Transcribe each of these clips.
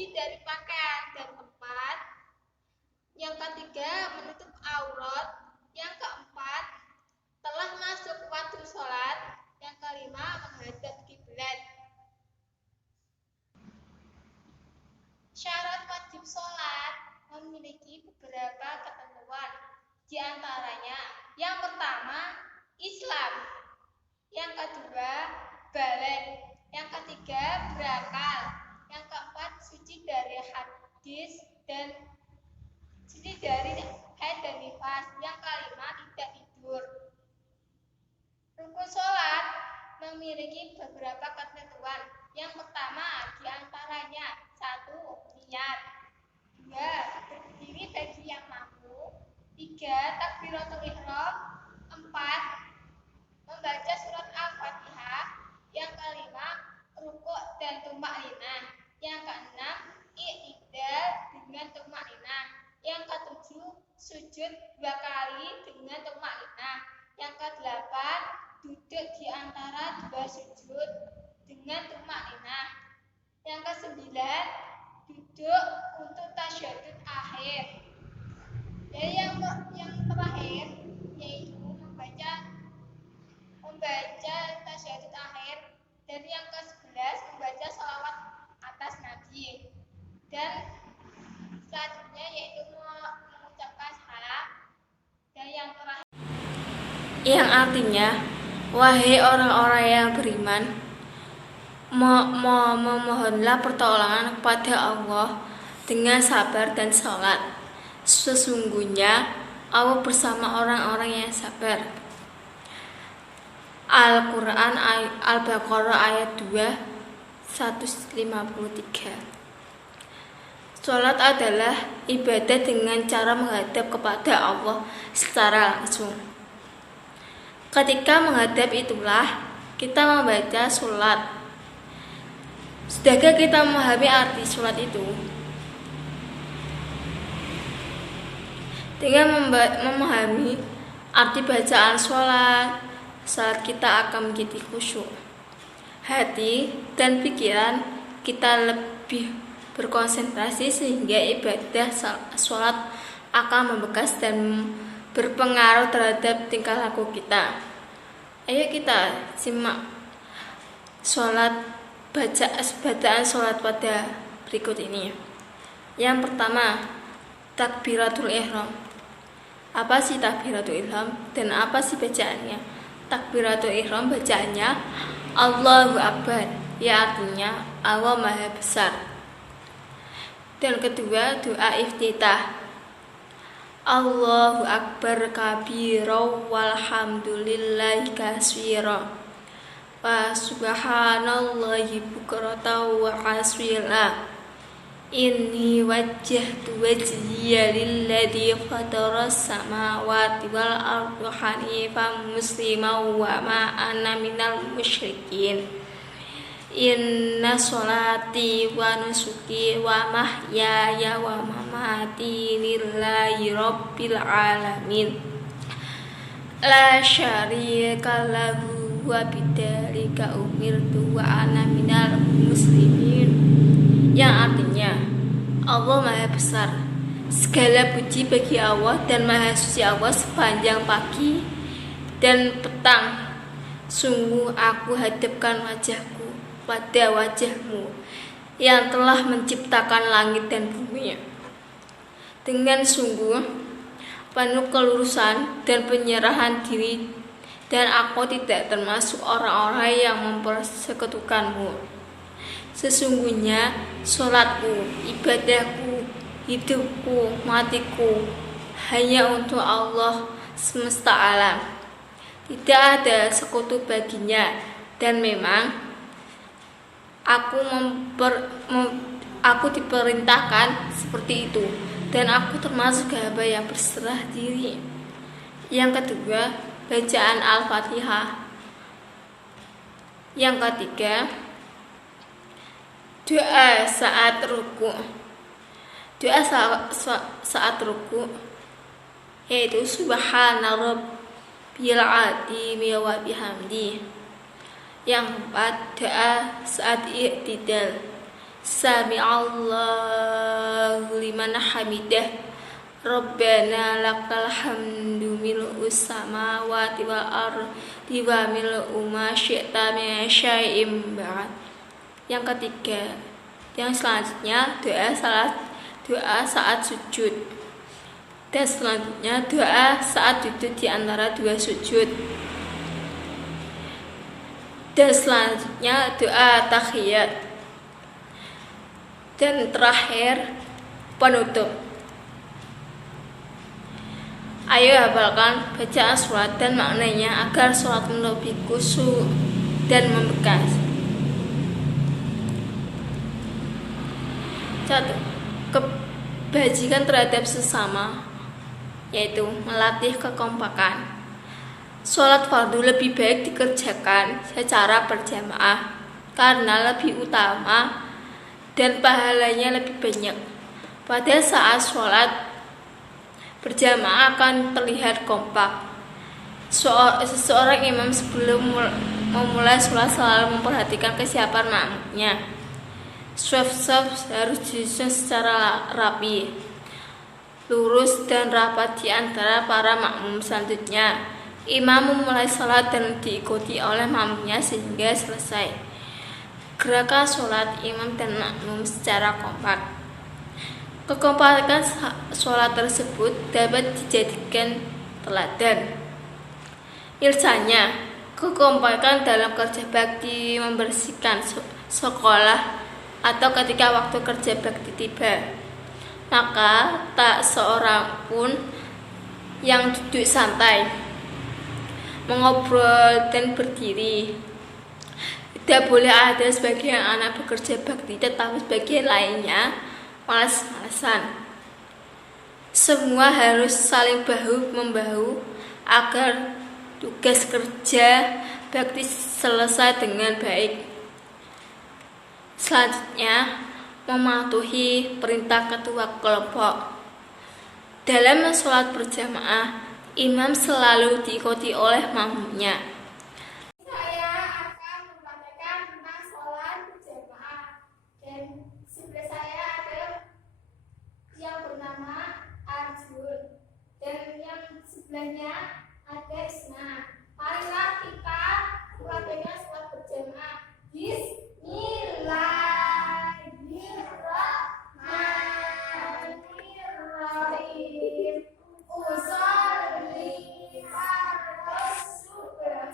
suci dari pakaian dan tempat. Yang ketiga, menutup aurat. Yang keempat, telah masuk waktu sholat. Yang kelima, menghadap kiblat. Syarat wajib sholat memiliki beberapa ketentuan. Di antaranya, yang pertama, Islam. Yang kedua, balik. Yang ketiga, berakal. Yang keempat, suci dari hadis dan suci dari haid dan nifas. Yang kelima, tidak tidur. Rukun sholat memiliki beberapa ketentuan. Yang pertama, diantaranya 1. Niat. 2. Berdiri bagi yang mampu. 3. Takbiratul ihram. 4. Membaca surat Al-Fatihah. Yang kelima, rukuk dan tumakninah. Yang keenam, i'tidal dengan tumakninah. Yang ketujuh, sujud 2 kali dengan tumakninah. Yang kedelapan, duduk di antara 2 sujud dengan tumakninah. Yang kesembilan, duduk untuk tasyahud akhir. Dan yang terakhir yaitu membaca tasyahud akhir. Dan yang ke-11, membaca sholawat atas Nabi. Dan selanjutnya yaitu mengucapkan salam. Dan yang terakhir, yang artinya, wahai orang-orang yang beriman, memohonlah pertolongan kepada Allah dengan sabar dan sholat. Sesungguhnya Allah bersama orang-orang yang sabar. Al-Quran Al-Baqarah ayat 2 153. Sholat adalah ibadah dengan cara menghadap kepada Allah secara langsung. Ketika menghadap itulah kita membaca sholat. Sudahkah kita memahami arti sholat itu? Dengan memahami arti bacaan sholat, saat kita akan menjadi khusyuk. Hati dan pikiran kita lebih berkonsentrasi sehingga ibadah sholat akan membekas dan berpengaruh terhadap tingkah laku kita. Ayo kita simak bacaan sholat pada berikut ini. Yang pertama, takbiratul ihram. Apa sih takbiratul ihram dan apa sih bacaannya? Takbiratul ihram bacaannya Allahu Akbar, ya artinya Allah Maha Besar. Dan kedua, doa iftitah. Allahu Akbar kabira walhamdulillahi katsira wa subhanallahi bukratan wa asila. Inni wajjahtu wajhiya lilladzi fataras samawati wal ardi hanifan musliman wa ma ana minal musyrikin. Inna sholati wa nusuki wa mahyaya wa mamati lillahi rabbil alamin la syarika lahu wa bidzalika umirtu wa ana minal muslimin. Yang artinya, Allah Maha Besar. Segala puji bagi Allah dan Maha Suci Allah sepanjang pagi dan petang. Sungguh aku hadapkan wajahku pada wajahmu yang telah menciptakan langit dan bumi. Dengan sungguh penuh kelurusan dan penyerahan diri, dan aku tidak termasuk orang-orang yang mempersekutukanmu. Sesungguhnya sholatku, ibadahku, hidupku, matiku hanya untuk Allah semesta alam. Tidak ada sekutu baginya, dan memang aku diperintahkan seperti itu, dan aku termasuk hamba yang berserah diri. Yang kedua, bacaan Al-Fatihah. Yang ketiga, doa saat ruku. Doa saat ruku yaitu subhana rabbil azim wa bihamdi. Yang keempat, doa saat i'tidal Sami'allahu liman hamidah. Rabbana lakal hamdu mil'us samawati wal ardi wa mil'u ma syi'ta min syai'in ba'd. Yang ketiga, yang selanjutnya doa saat sujud. Dan selanjutnya doa saat duduk di antara dua sujud. Dan selanjutnya doa tahiyat. Dan terakhir penutup. Ayo hafalkan bacaan sholat dan maknanya agar sholatmu lebih khusyuk dan membekas. 1. Kebajikan terhadap sesama, yaitu melatih kekompakan. Sholat fardu lebih baik dikerjakan secara berjamaah karena lebih utama dan pahalanya lebih banyak. Pada saat sholat berjamaah akan terlihat kompak. Seseorang imam sebelum memulai sholat selalu memperhatikan kesiapan makmumnya. Shaf harus disusun secara rapi, lurus dan rapat di antara para makmum. Selanjutnya, imam memulai sholat dan diikuti oleh makmumnya sehingga selesai. Gerakan sholat imam dan makmum secara kompak. Kekompakan sholat tersebut dapat dijadikan teladan. Misalnya, kekompakan dalam kerja bakti, membersihkan sekolah, atau ketika waktu kerja bakti tiba. Maka tak seorang pun yang duduk santai, mengobrol dan berdiri. Tidak boleh ada sebagian anak bekerja bakti tetapi sebagian lainnya malas-malasan. Semua harus saling bahu-membahu agar tugas kerja bakti selesai dengan baik. Selanjutnya, mematuhi perintah ketua kelompok. Dalam sholat berjamaah, imam selalu diikuti oleh makmumnya. Saya akan mempraktekkan tentang sholat berjamaah, dan sebelah saya ada yang bernama Arjun dan yang sebelahnya ada Isna. Marilah kita mempraktekkan sholat berjamaah. Bismillahirrahmanirrahim. Usolli ala subhan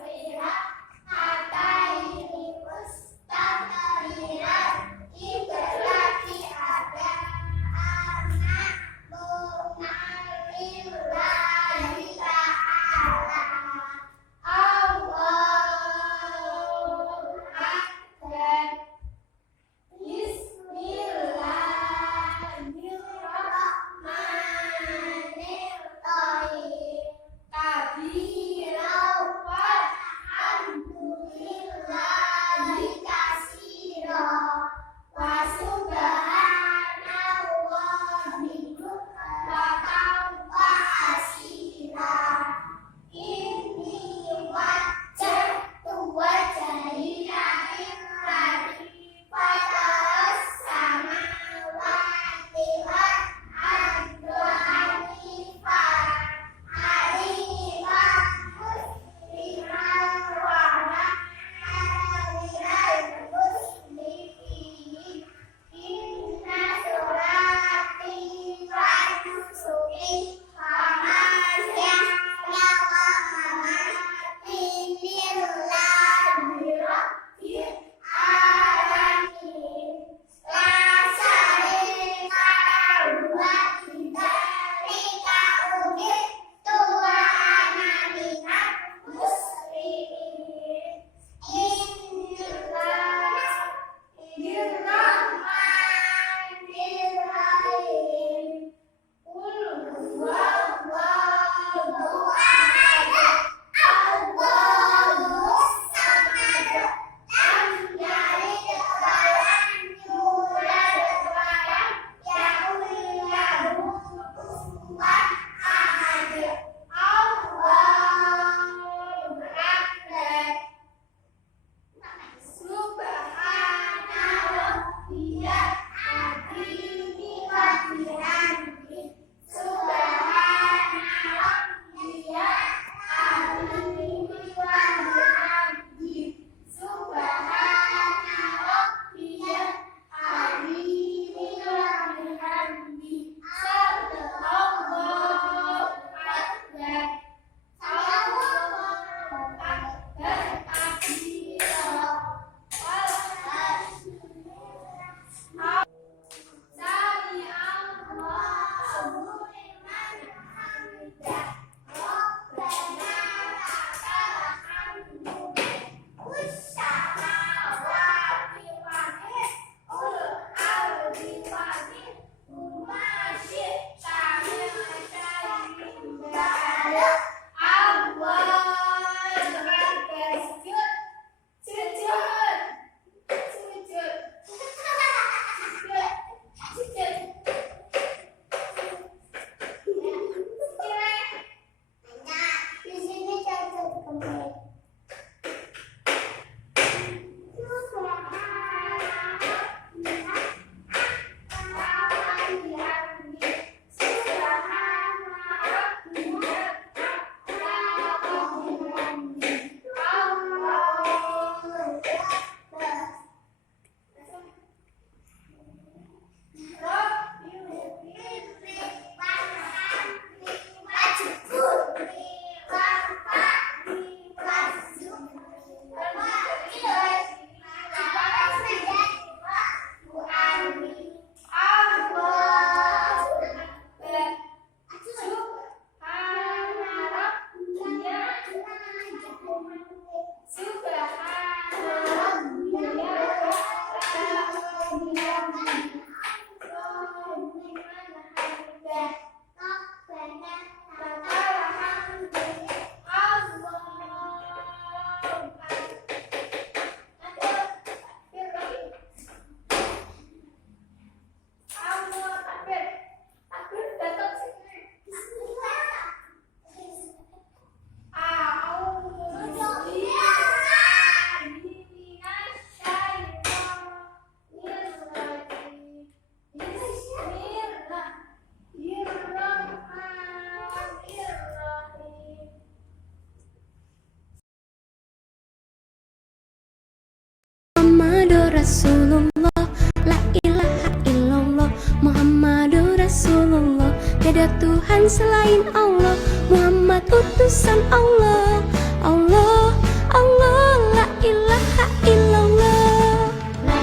tiada Tuhan selain Allah, Muhammad utusan Allah. Allah, Allah, la ilaha illallah. La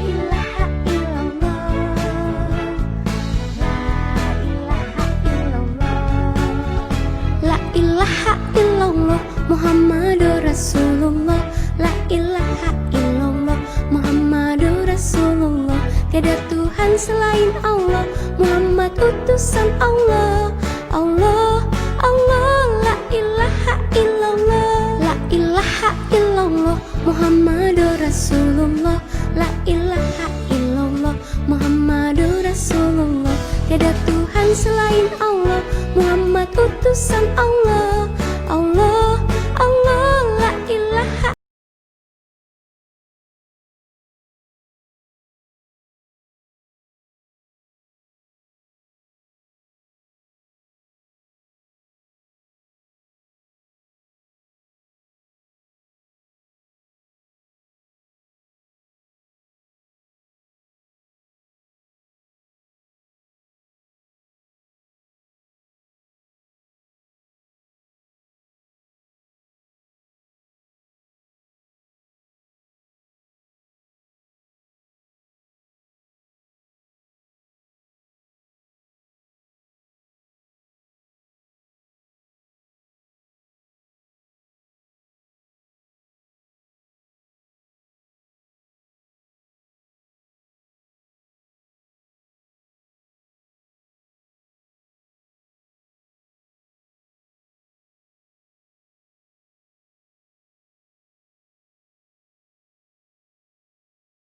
ilaha illallah. La ilaha illallah, Muhammadur Rasulullah. La ilaha illallah, Muhammadur Rasulullah. Tiada Tuhan selain Allah, Muhammad utusan Allah. Allah, Allah, la ilaha illallah. La ilaha illallah, Muhammadur Rasulullah. La ilaha illallah, Muhammadur Rasulullah. Tiada Tuhan selain Allah, Muhammad utusan Allah.